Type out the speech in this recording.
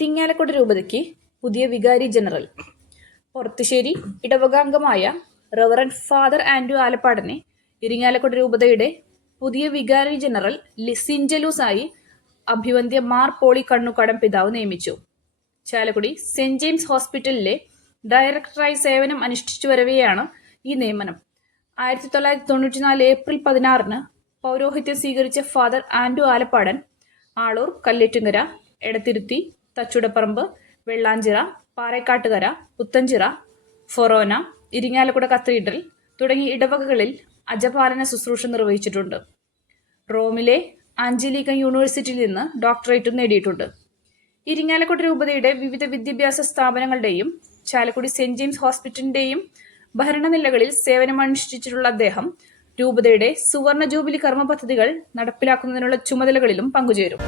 ഇരിങ്ങാലക്കുട രൂപതയ്ക്ക് പുതിയ വികാരി ജനറൽ. പൊറത്തുശ്ശേരി ഇടവകാംഗമായ റവറന്റ് ഫാദർ ആൻഡ്രൂ ആലപ്പാടനെ ഇരിങ്ങാലക്കുട രൂപതയുടെ പുതിയ വികാരി ജനറൽ സിൻജലൂസ് ആയി അഭിവന്ദ്യ മാർ പോളി കണ്ണുകടം പിതാവ് നിയമിച്ചു. ചാലക്കുടി സെന്റ് ജെയിംസ് ഹോസ്പിറ്റലിലെ ഡയറക്ടറായി സേവനം അനുഷ്ഠിച്ചു വരവെയാണ് ഈ നിയമനം. 1994 ഏപ്രിൽ 16 പൗരോഹിത്യം സ്വീകരിച്ച ഫാദർ ആൻഡ്രൂ ആലപ്പാടൻ ആളൂർ, കല്ലേറ്റുങ്കര, എടത്തിരുത്തി, തച്ചുടപ്പറമ്പ്, വെള്ളാഞ്ചിറ, പാറേക്കാട്ടുകര, പുത്തഞ്ചിറ, ഫൊറോന, ഇരിങ്ങാലക്കുട കത്തീഡ്രൽ തുടങ്ങിയ ഇടവകകളിൽ അജപാലന ശുശ്രൂഷ നിർവഹിച്ചിട്ടുണ്ട്. റോമിലെ ആഞ്ചലിക്കൻ യൂണിവേഴ്സിറ്റിയിൽ നിന്ന് ഡോക്ടറേറ്റും നേടിയിട്ടുണ്ട്. ഇരിങ്ങാലക്കുട രൂപതയുടെ വിവിധ വിദ്യാഭ്യാസ സ്ഥാപനങ്ങളുടെയും ചാലക്കുടി സെന്റ് ജെയിംസ് ഹോസ്പിറ്റലിന്റെയും ഭരണനിലകളിൽ സേവനമനുഷ്ഠിച്ചിട്ടുള്ള അദ്ദേഹം രൂപതയുടെ സുവർണ ജൂബിലി കർമ്മ പദ്ധതികൾ നടപ്പിലാക്കുന്നതിനുള്ള ചുമതലകളിലും പങ്കുചേരും.